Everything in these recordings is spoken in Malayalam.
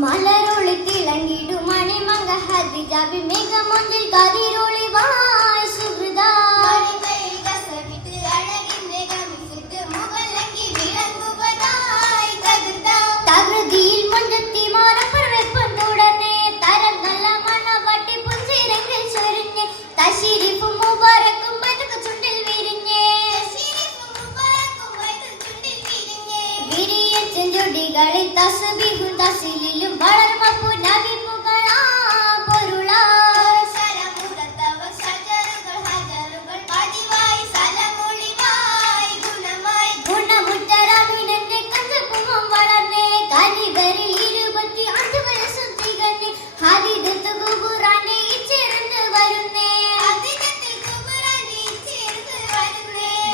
മലരൊളി തിളങ്ങിടും മണിമംഗ ഹദിജാബി മേഘമൊന്നിൽ കതിരൊളി വായ് സുഹൃത തകൃതിയിൽ മുഞ്ചത്തി മാറപ്പുറവെപ്പം തുടർന്ന് തരം നല്ല മണവാട്ടി പുഞ്ചിരങ്ങൾ ചൊരിഞ്ഞ് തശരീഫും മുബാറക്കും ബതുക്ക് ചുണ്ടിൽ വിരിഞ്ഞ് വിരിയ ചെഞ്ചൊടികളിൽ തസ്ബീഹും തസ്ലീലും വളർമപ്പു നബി പുകളാ പൊരുളാ സലമുടത്തവ ശജറുകൾ ഹജറുകൾ പതിവായി സലമൊളിവായി ഗുണമായി ഗുണമുറ്റരാമിനന്റെ കഞ്ചകുമം വളർന്നേ കലിവരിൽ 25 വയസ്സും തികഞ്ഞ് ഹദീദത്ത് ഖുബറാനെ ചേർന്ന് വരുന്നേ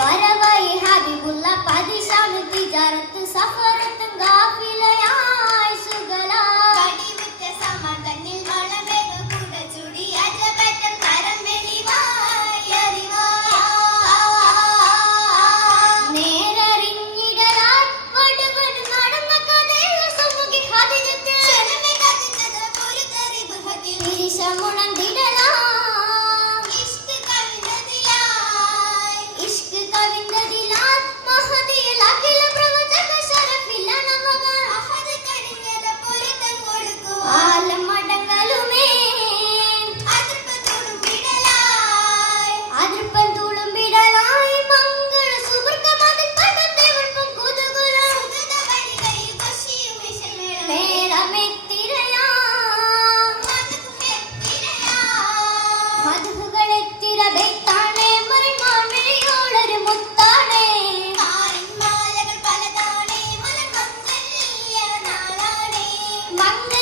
വരവായി ഹബീബുള്ള പതിശാമി തിജാറത്ത് സഫറത്തും ഗാഫിലയായി സുഗലാ കടിവിറ്റ സമതന്നിൽ വളമേഘ കുടചുടി അജബറ്റം കരം വെളിവായി അറിവായി നേരറിഞ്ഞിടലാൽ വടുവൻ നടന്ന കഥയുള്ള സുമുഖി ഹദിജത്ത് ക്ഷണമേ കഥിച്ചത് ഒരു കറിബ് ഹദിൽ വിരിശമുണർന്നിടലാ ഇഷ്ക് കവിന്തതിലാൽ മഹദിയിൽ അഖില പ്രവചക ശരഫിൽ അനവകൾ അഹദ് കനിഞ്ഞത് പൊരുത്തം കൊടുക്കും ആലം അടങ്ങലുമേ അതിർപ്പം തുളുമ്പിടലായി മംഗള സുവർഗമതിൽ പദത്തേവൾപ്പം കുതുകുലം മേളമെത്തിരയാ മധുകളെത്തിര ബെത്താണേ മറിമാൻ വിളിയോളൊരു മുത്താണേ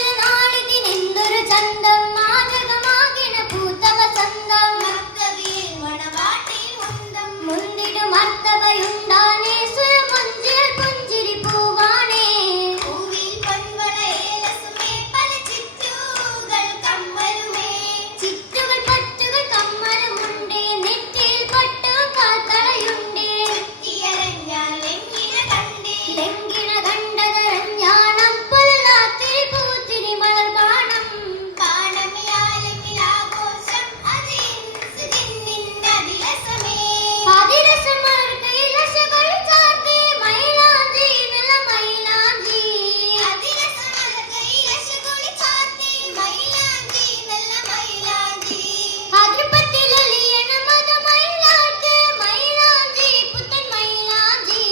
മംഗളനാളിതിനെന്തൊരു ചന്തം മാതകമാകിന പൂത്ത വസന്തം മുന്തിടും അർത്ഥവയുണ്ടാനേ സുരമൊഞ്ചിൽ പുഞ്ചിരി പൂവാണേ ചിറ്റുകൾ പട്ടുകൾ കമ്മലുമുണ്ടേ നെറ്റിയിൽ പട്ടും കാൽത്തളയുണ്ടേ ലംഘിന കണ്ടതരഞ്ഞാണം പുലരാത്തിരി പൂത്തിരി മലർ ബാണം അതിരസമലർ കൈലശകൾ ചാർത്തി മൈലാഞ്ചി നല്ല മൈലാഞ്ചി അതിർപ്പത്തിലലിയണ മത മൈലാഞ്ചി മൈലാഞ്ചി പുത്തൻ മൈലാഞ്ചി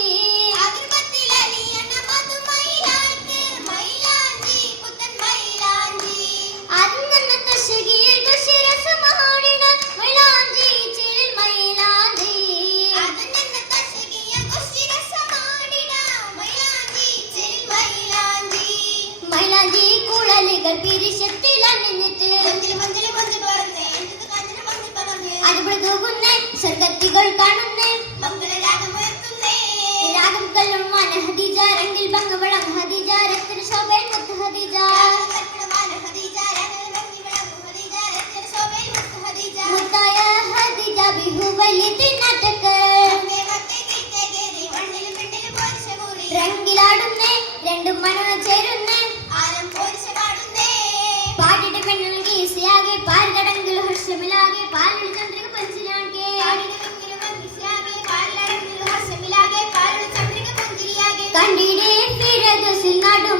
അന്നന്ന തശകിയിൽ ദുശിരസമാടിന മൈലാഞ്ചി ചിരിൽ മൈലാഞ്ചി മൈലാഞ്ചി കുഴലുകൾ പിരിശത്തിൽ അണിഞ്ഞിട്ട് അതുപോലെ തൂകുന്നേ സ്വർഗത്തികൾ കാണുന്നേ രാഗം കല്ലും മന ഹദീജ രംഗിൽ ഭംഗവളം ഹദീജ രക്തന ശോഭയിൽ മുത്ത് ഹദീജ മുത്തായ ഹദീജ ബിഹുവലിത് നാട്ടക്ക് രംഗിലാടുന്നേ രണ്ടും മനോണ ചേരുന്നേ പാടിട്ട് പെണ്ണുങ്ങൾക്ക് ഈസിയാകെ പാൽ കടങ്കിൽ ഹർഷമിലാകെ പാലിൽ ചന്ദ്രിക പഞ്ചിലാകെ കണ്ടിടേ ഫിറദുസിൽ നടു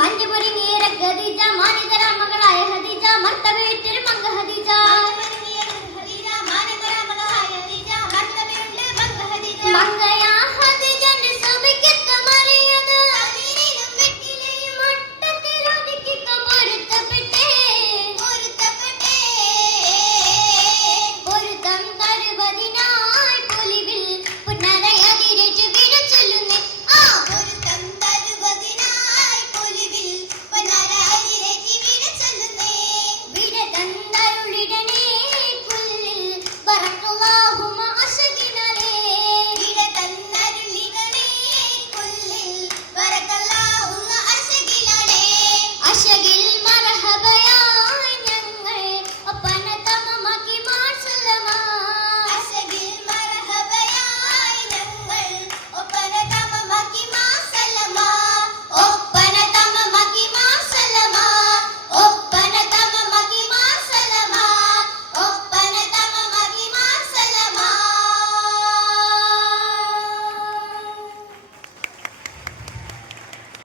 മഞ്ജുമുരിങ്ങേറെ ഖദീജ മാനിതര മകളായ ഖദീജ മർത്തബേറ്റൊരു മങ്ക ഖദീജ